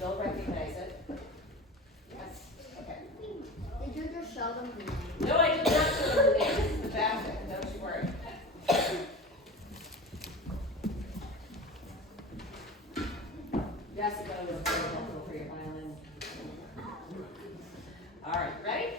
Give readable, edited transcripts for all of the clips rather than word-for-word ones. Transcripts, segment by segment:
You'll recognize it. Yes, okay. Did you just show them the name? No, I did not show them the name. This is the basket, don't you worry. Jessica will be helpful for your violin. All right, ready?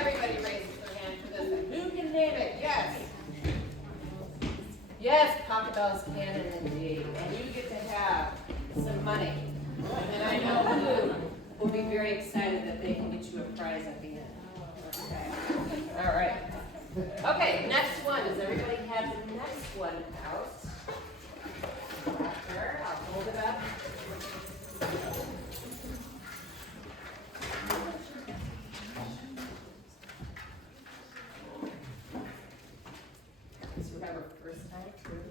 Everybody raises their hand for this one. Who can name it? Yes. Yes, Papa Bell's Cannon indeed. And you get to have some money. And I know who will be very excited that they can get you a prize at the end. Okay. All right. Okay, next one. Does everybody have the next one out? Here, I'll hold it up. Just remember, first time through.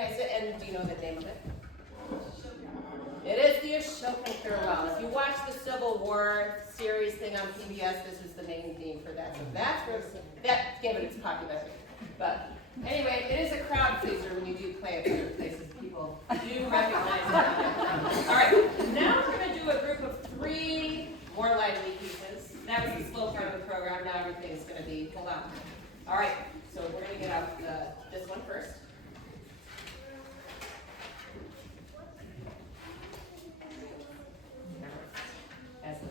recognize it, and do you know the name of it? It is the Ashokan Farewell. If you watch the Civil War series thing on PBS, this is the main theme for that. So that's where that gave it its popularity. But anyway, it is a crowd pleaser when you do play it other places. People do recognize it. All right, now we're going to do a group of 3 more lively pieces. That was the slow part of the program. Now everything's going to be, hold on. All right, so we're going to get out this one first. As the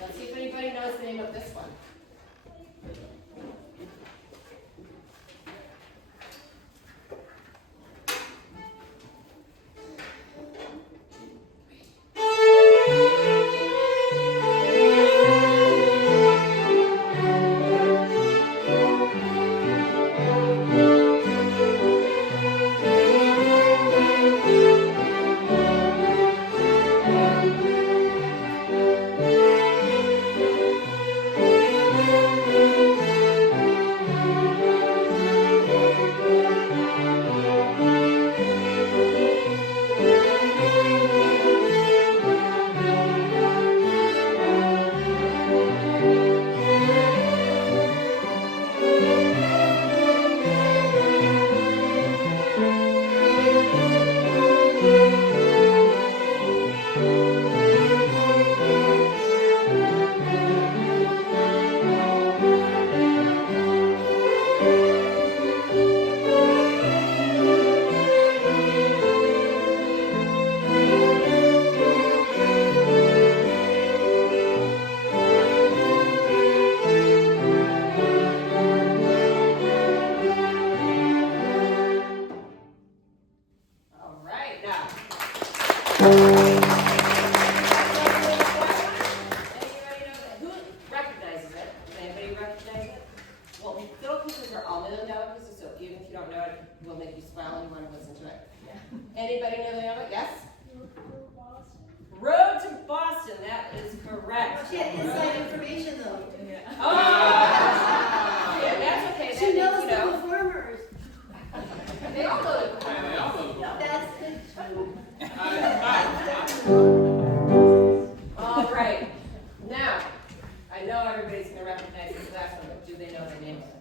let's see if anybody knows the name of this one. Anybody know the name of it? Yes? Road to Boston, that is correct. She had inside information though. Oh! Yeah, that's okay. That She means, knows you the know. performers. They all know the performers. That's the All right. Now, I know everybody's going to recognize this last one, but do they know the name of it?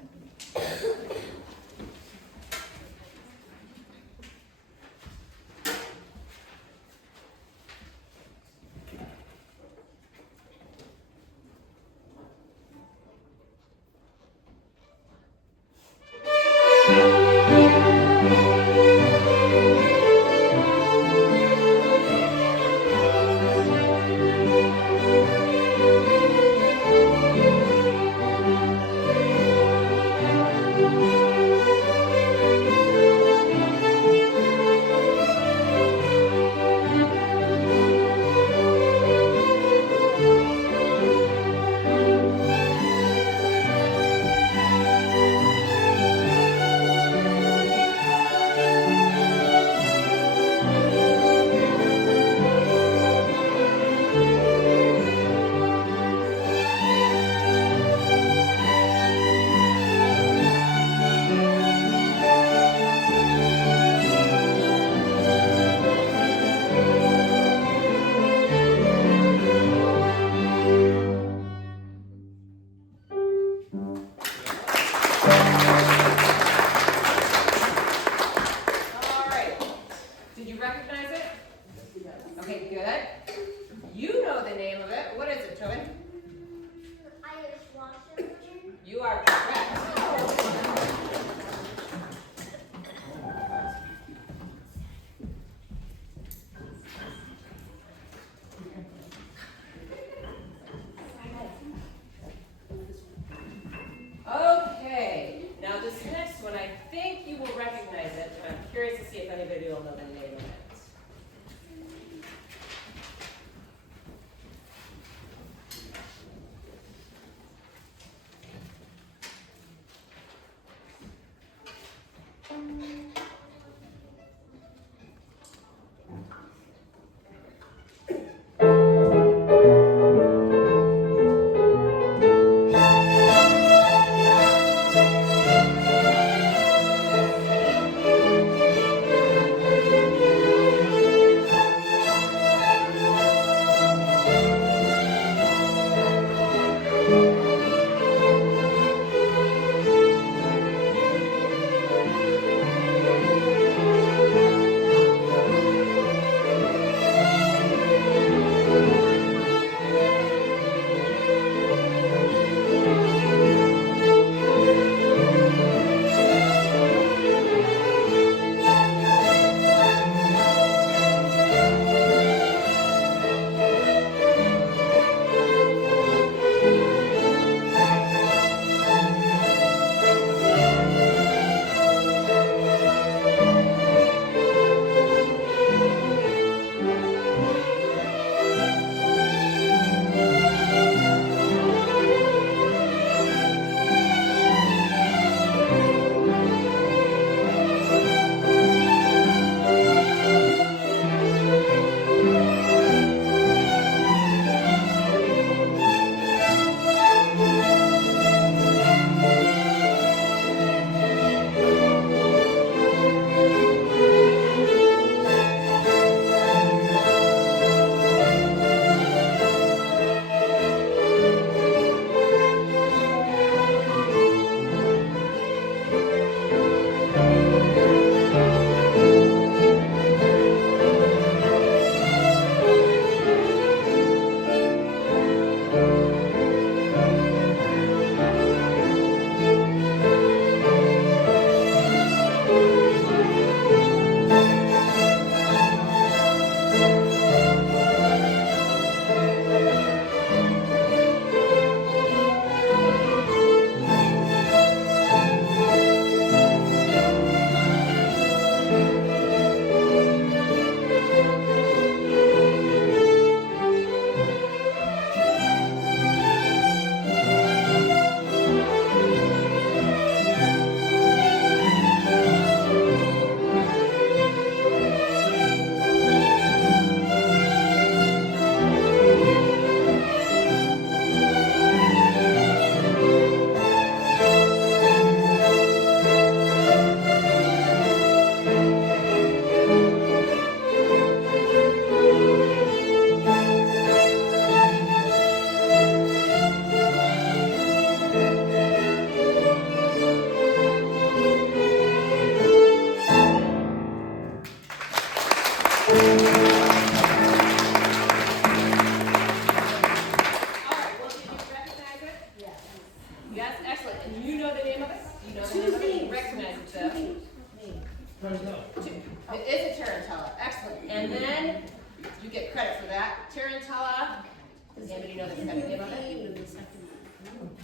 Does anybody know the second name of it?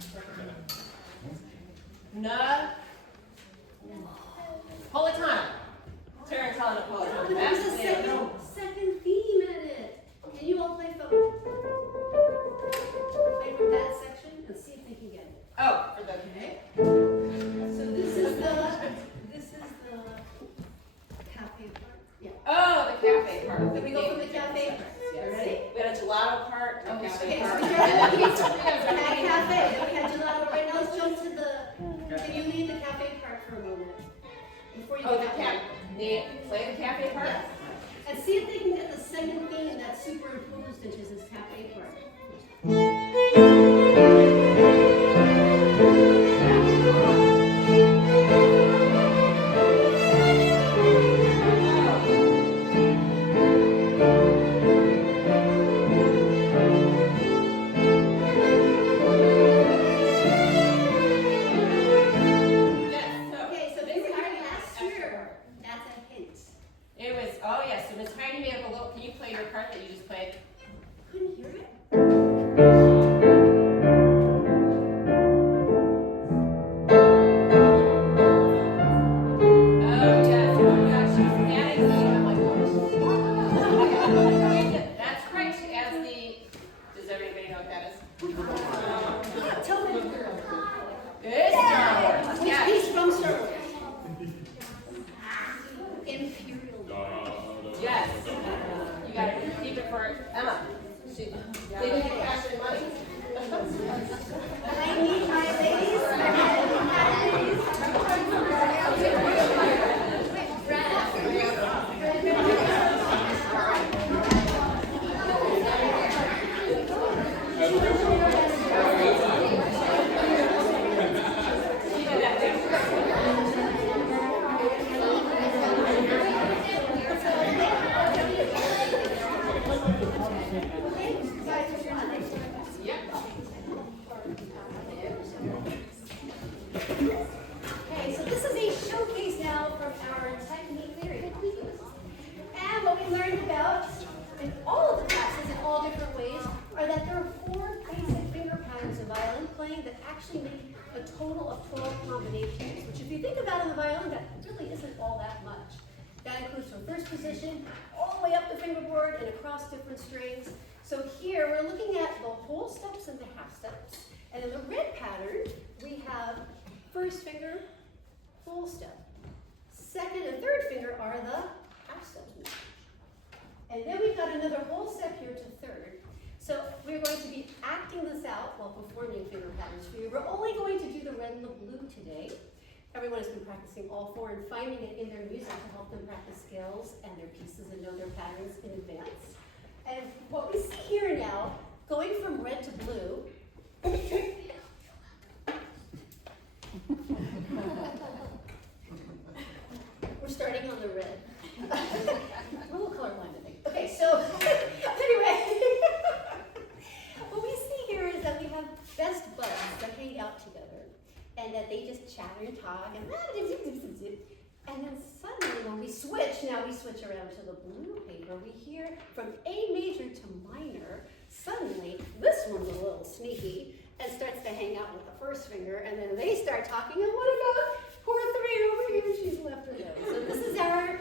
Napolitano. Tarantella Napolitano. But That's there's the a name of it. second theme in it. Can you all play from that section and see if they can get it? Oh, for the Okay. So this is the cafe part. Yeah. Oh, the cafe part. Can we go from the cafe part? Yes. Ready? We had a gelato part, a cafe Okay, so part. we had cafe, then we had gelato. Right now, let's jump to the. Can you leave the cafe part for a moment before you Oh, get the that cap. Play the cafe part. Yes. And see if they can get the second theme that's superimposed into this cafe part. Yes, so Okay, so this is our last year. That's a hint. it was, oh yes, so Miss Heidi made up a little, can you play your part that you just played? Couldn't hear it? Okay, so this is a showcase now from our technique theory. And what we learned about in all of the classes in all different ways are that there are 4 basic finger patterns of violin playing that actually make a total of 12 combinations, which if you think about in the violin, that really isn't all that much. That includes from first position all the way up the fingerboard and across different strings. So here we're looking at the whole steps and the half steps. And in the red pattern, we have first finger, full step. Second and third finger are the half steps. And then we've got another whole step here to third. So we're going to be acting this out while performing finger patterns for you. We're only going to do the red and the blue today. Everyone has been practicing all 4 and finding it in their music to help them practice scales and their pieces and know their patterns in advance. And what we see here now, going from red to blue, we're starting on the red. We're a little colorblind, I think. Okay, so anyway, what we see here is that we have best buds that hang out together, and that they just chatter and talk, and then suddenly when we switch, now we switch around to the blue paper, we hear from A major to minor, suddenly this one's a little sneaky and starts to hang out with the first finger, and then they start talking, and what about poor 3 over here, she's left her nose. So this is our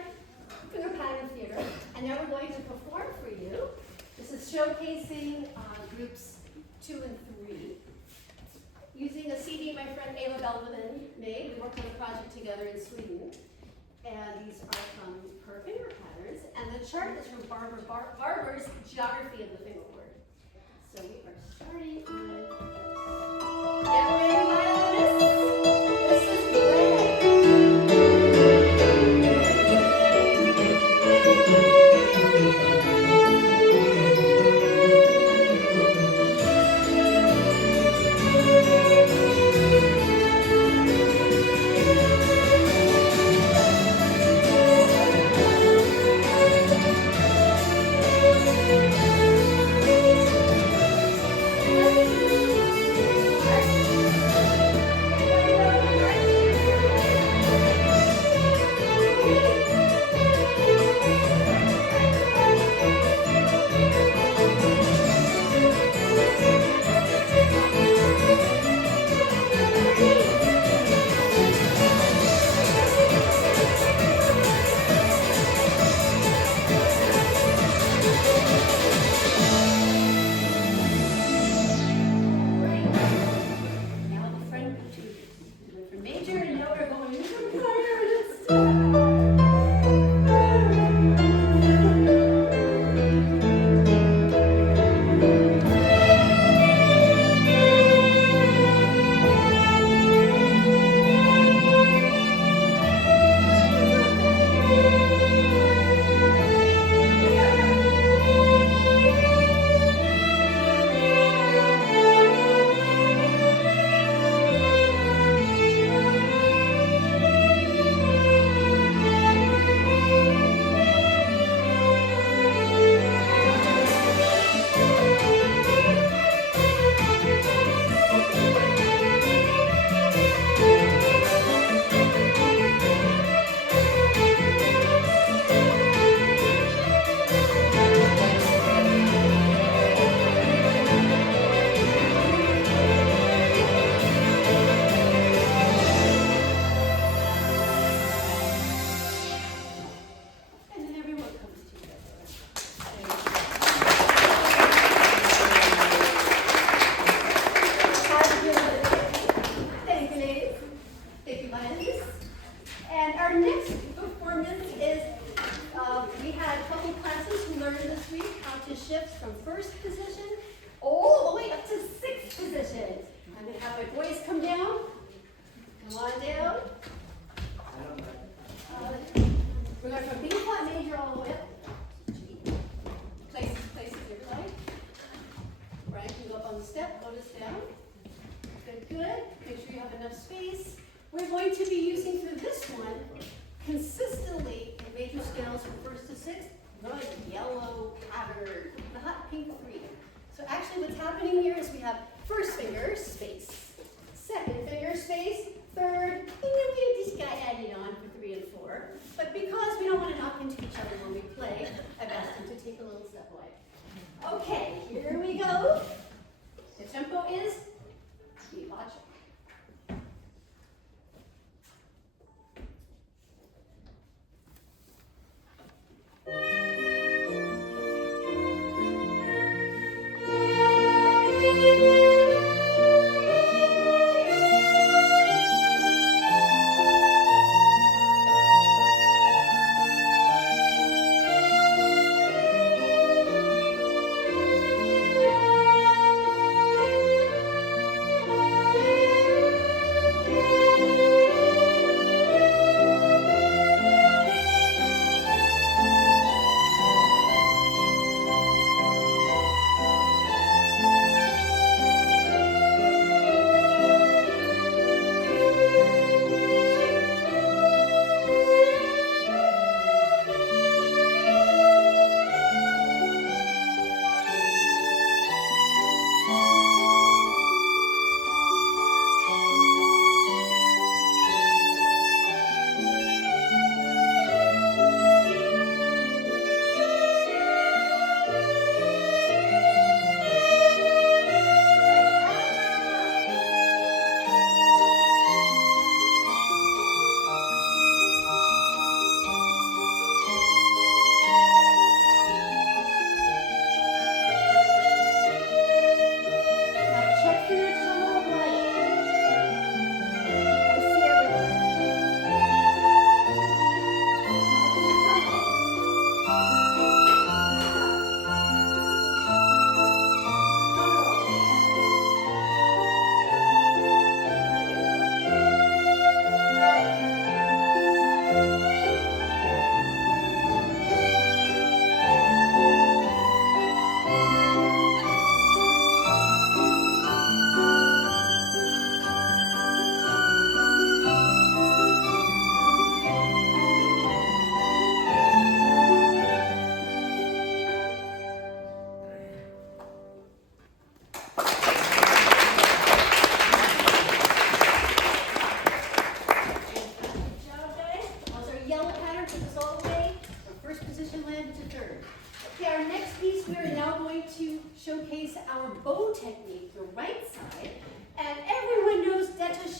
finger pattern theater, and now we're going to perform for you. This is showcasing groups 2 and 3. Using a CD my friend Eva Belvinen made. We worked on a project together in Sweden. And these are from her finger patterns. And the chart is from Barbara Barber's Geography of the Fingerboard. So we are starting with this. Get ready, violinists. This is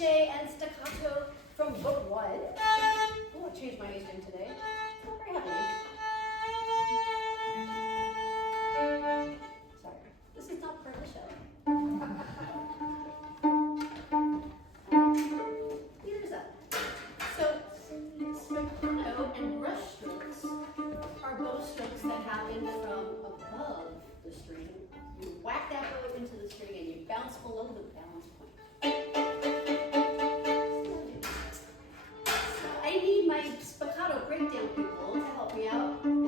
cliche and staccato from book 1. Oh, I changed my name today. I'm very happy. Sorry, this is not part of the show. Here's up. So, staccato and brush strokes are bow strokes that happen from above the string. You whack that bow into the string and you bounce below the balance point. So I need my spiccato breakdown people to help me out and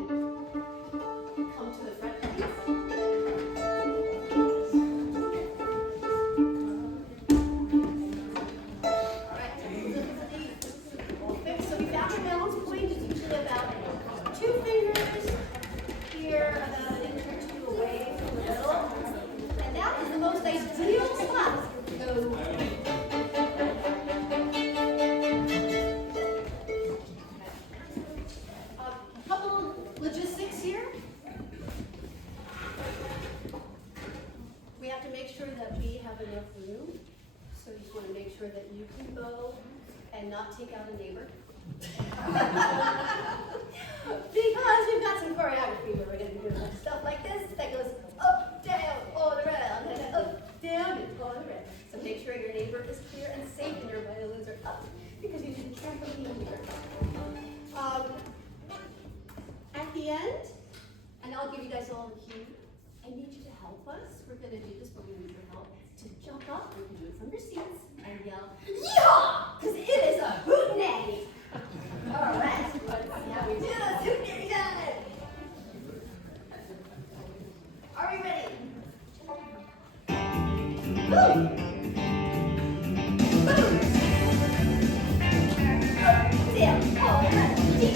come to the front, please. So we found our balance point is usually about 2 fingers here, about an inch or 2 away from the middle. And that is the most ideal spot. So, a couple logistics here. We have to make sure that we have enough room. So you just want to make sure that you can bow and not take out a neighbor. Because we've got some choreography where we're going to be doing stuff like this that goes up, down, all around, and then up, down, and all around. So make sure your neighbor is clear and safe and your violins are up because you need trampoline here. At the end, and I'll give you guys all the cue, I need you to help us. We're going to do this, but we need your help to jump up. You can do it from your seats and yell, "Yeehaw!" Because it is a hootenanny. All right, let's see how we do this. Hootenanny time. Are we ready? Boom! Boom! Up, down, all around, deep.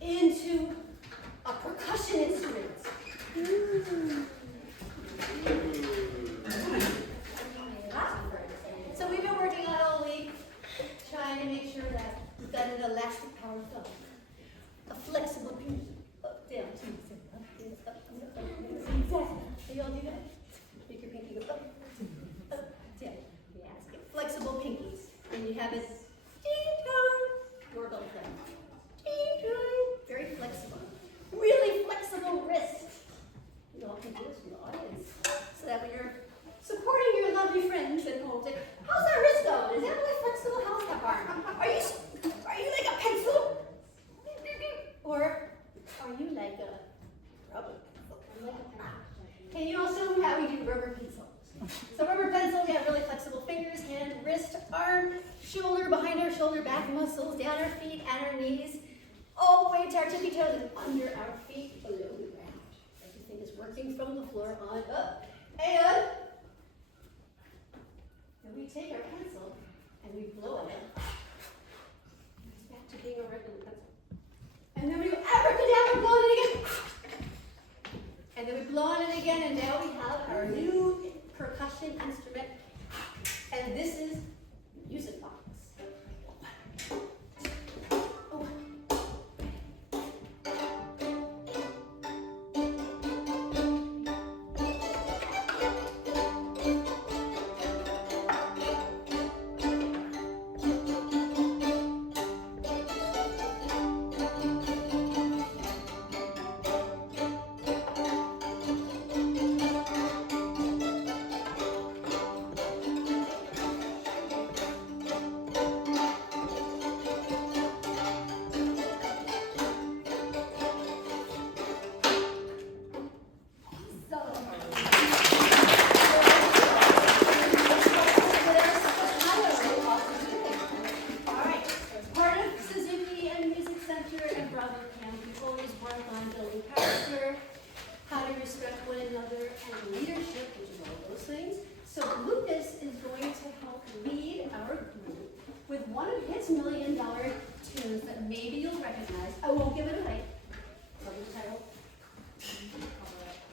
Into a percussion instrument. So we've been working on all week, trying to make sure that we've got an elastic power thumb, a flexible pinky, up, down, two, up, down, up, down. So you all do that? Make your pinky go up, down. Yeah, get flexible pinkies. And you have it, doorbell thing. Very flexible. Really flexible wrist. You all can do this from the audience. So that when you're supporting your lovely friends at home, say, how's that wrist going? Is that really flexible? How's that arm? Are you like a pencil? Or are you like a rubber pencil? Can you also know how we do rubber pencil? So rubber pencil, we have really flexible fingers, hand, wrist, arm, shoulder, behind our shoulder, back muscles, down our feet, and our knees, all the way to our tippy toes and under our feet, below the ground. Everything is working from the floor on up. And then we take our pencil and we blow it. It's back to being a regular pencil. And then we abracadabra blow it again. percussion instrument, and this is music box. Oh. Tunes that maybe you'll recognize. I won't give it away. Cover the title.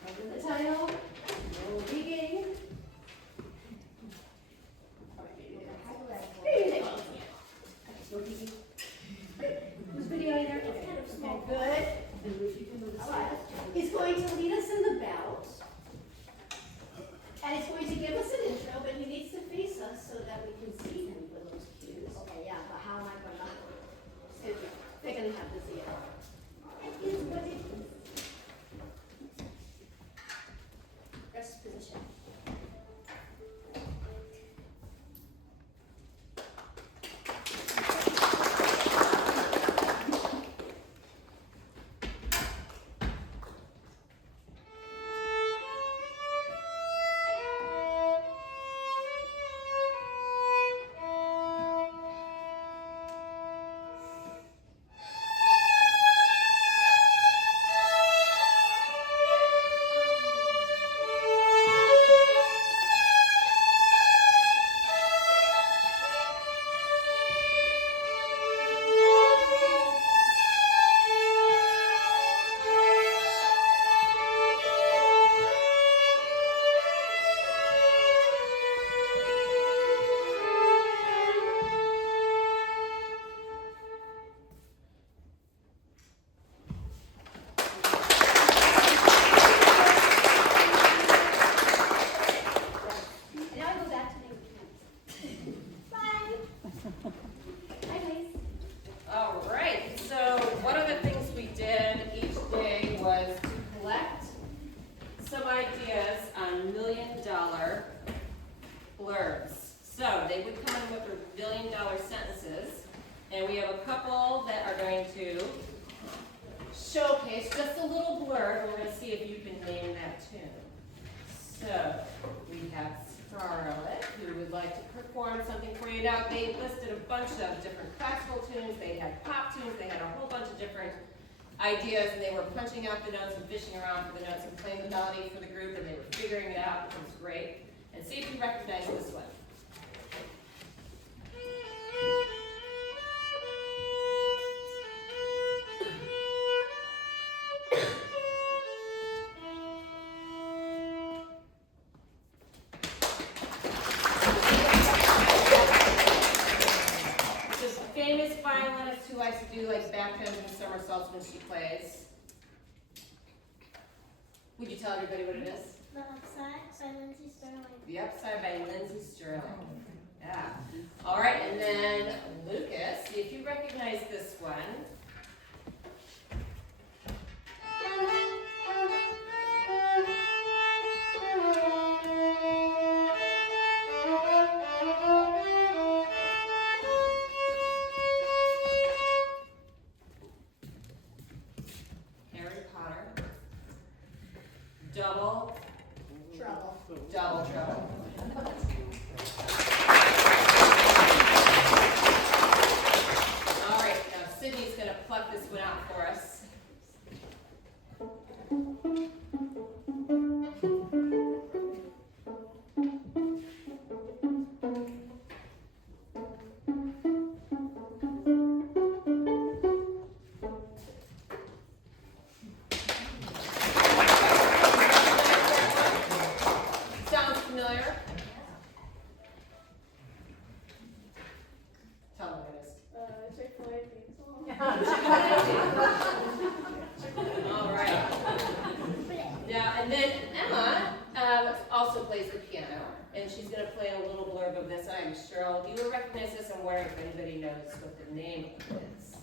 Cover the title. No digging. No digging. Who's videoing there? It's kind of small. Good. And if you can move the slide. He's going to lead us in the belt. And he's going to give us an intro, but he needs to face us so that we can see him with those cues. Okay, yeah, but how am I going to? They're going to have to see it. Rest position. And we have a couple that are going to showcase just a little blurb. We're going to see if you can name that tune. So we have Scarlett, who would like to perform something for you. Now, they listed a bunch of different classical tunes. They had pop tunes. They had a whole bunch of different ideas, and they were punching out the notes and fishing around for the notes and playing the melody for the group, and they were figuring it out, which was great. And see if you recognize this one. Who likes to do like back bends and somersaults when she plays. Would you tell everybody what it is? The Upside by Lindsey Sterling. The Upside by Lindsey Sterling. Yeah. All right, and then Lucas, see if you recognize this one. Double trouble. Double trouble. All right, now Sydney's going to pluck this one out for us. And then Emma also plays the piano, and she's going to play a little blurb of this. I'm sure all of you will recognize this. I'm wondering if anybody knows what the name of it is.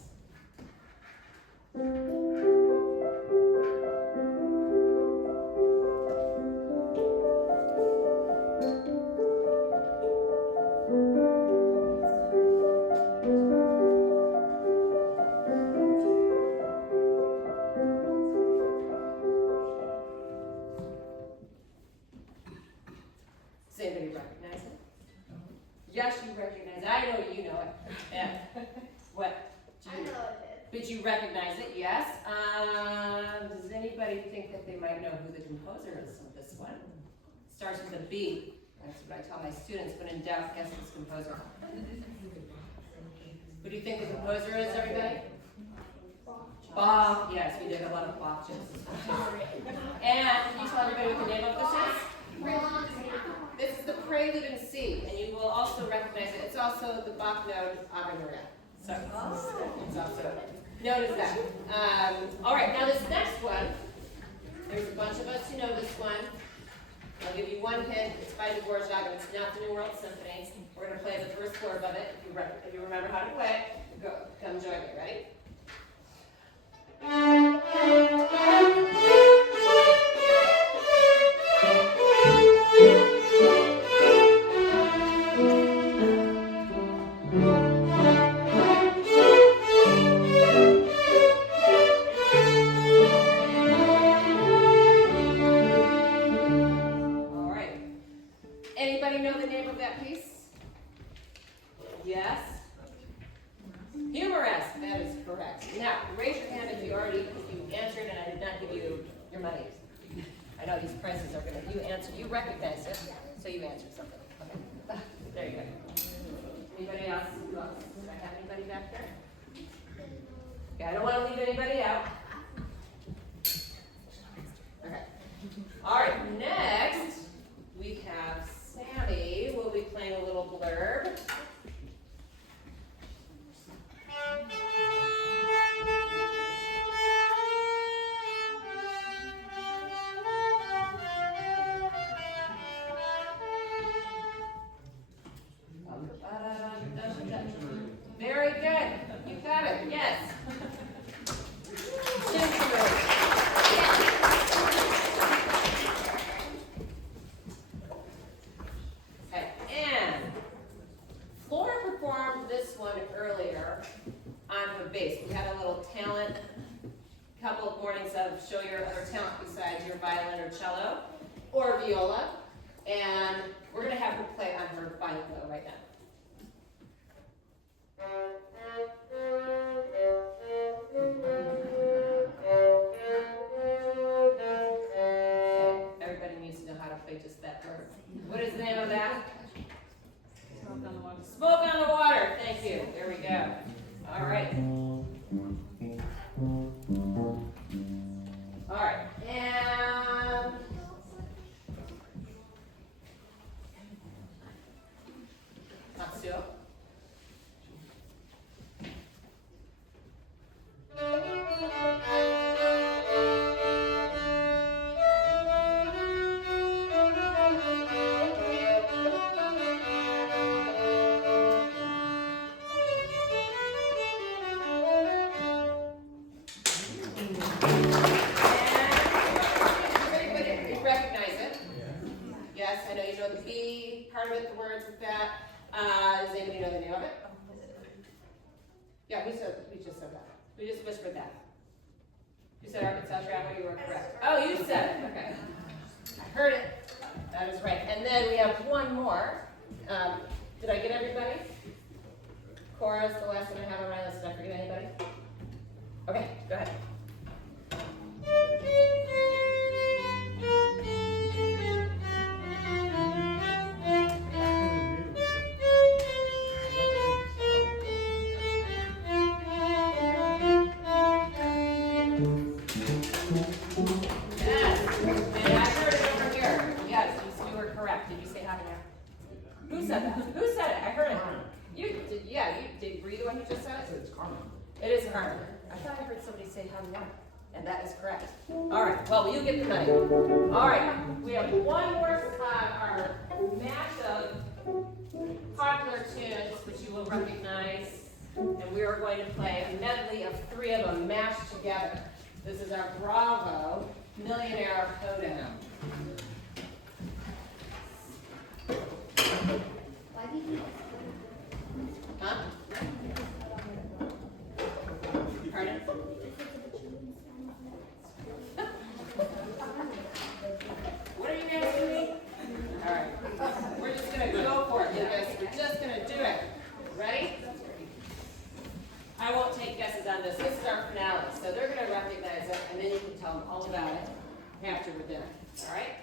Does anybody recognize it? Yes, you recognize it. I know you know it. Yeah. What? I know it. Did you recognize it? Yes. Does anybody think that they might know who the composer is of this one? Starts with a B. That's what I tell my students. When in doubt, guess this composer. Who do you think the composer is, everybody? Bach. Yes, we did a lot of Bach jokes. And can you tell everybody what the name of this is? This is the Prelude in C, and you will also recognize it. It's also the Bach node Ave Maria. So it's also known as that. All right, now this next one, there's a bunch of us who know this one. I'll give you one hint. It's by Dvorak, and it's not the New World Symphony. We're going to play the first blurb of it. If you remember how to play, go. Come join me. Ready? Anybody know the name of that piece? Yes? Humoresque, that is correct. Now, raise your hand if you answered and I did not give you your money. I know these prizes are gonna, you recognized it, so you answered something. Okay, there you go. Anybody else? Who else? Do I have anybody back there? Okay, I don't wanna leave anybody out. Okay. All right, next we have Sammy will be playing a little blurb. Very good. You got it. Yes. Okay, and Flora performed this one earlier on her bass. We had a little talent, couple of mornings of show your other talent besides your violin or cello or viola, and we're going to have her play on her violin right now. Okay, everybody needs to know how to play just that word. What is the name of that? Smoke on the Water. Smoke on the Water. Thank you. There we go. All right. All right. And Tatsuo. Does anybody know the name of it? Yeah, we just said that. We just whispered that. You said Arkansas Travel, you were correct. Oh, you said it, okay. I heard it. That is right. And then we have one more. Did I get everybody? Cora's the last one I have on my list. Did I forget anybody? Okay, go ahead. Who said that? Who said it? I heard it. You did, yeah, you did. Were you the one who just said it? It's Carmen. It is Carmen. I thought I heard somebody say Javier. And that is correct. All right, well, you get the money. All right, we have one more our match of popular tunes, which you will recognize. And we are going to play a medley of 3 of them mashed together. This is our Bravo Millionaire Hoedown. Why do you think Huh? Pardon? What are you asking me? All right. We're just going to go for it, you guys. We're just going to do it. Ready? I won't take guesses on this. This is our finale. So they're going to recognize it, and then you can tell them all about it after we're done. All right?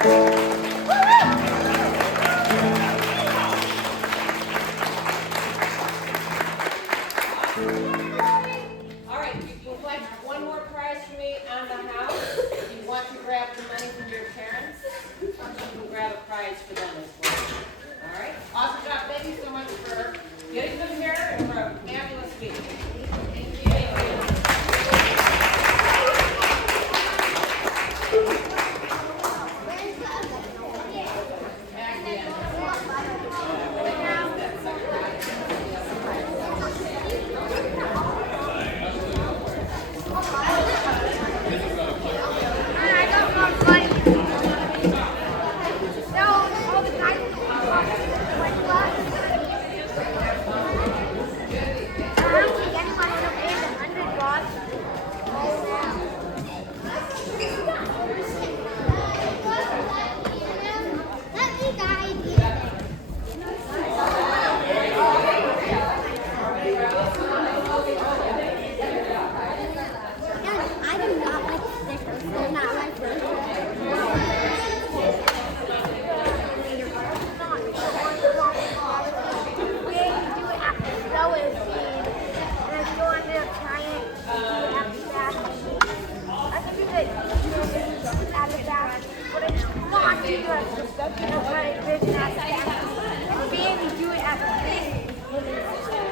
All right, you would like one more prize for me on the house. If you want to grab the money from your parents, you can grab a prize for them as well. All right, awesome job. Thank you so much for getting them here and for a fabulous week. Thank you. Back in. Let me guide you. I do not like stickers. They're not my favorite. Baby, do it at the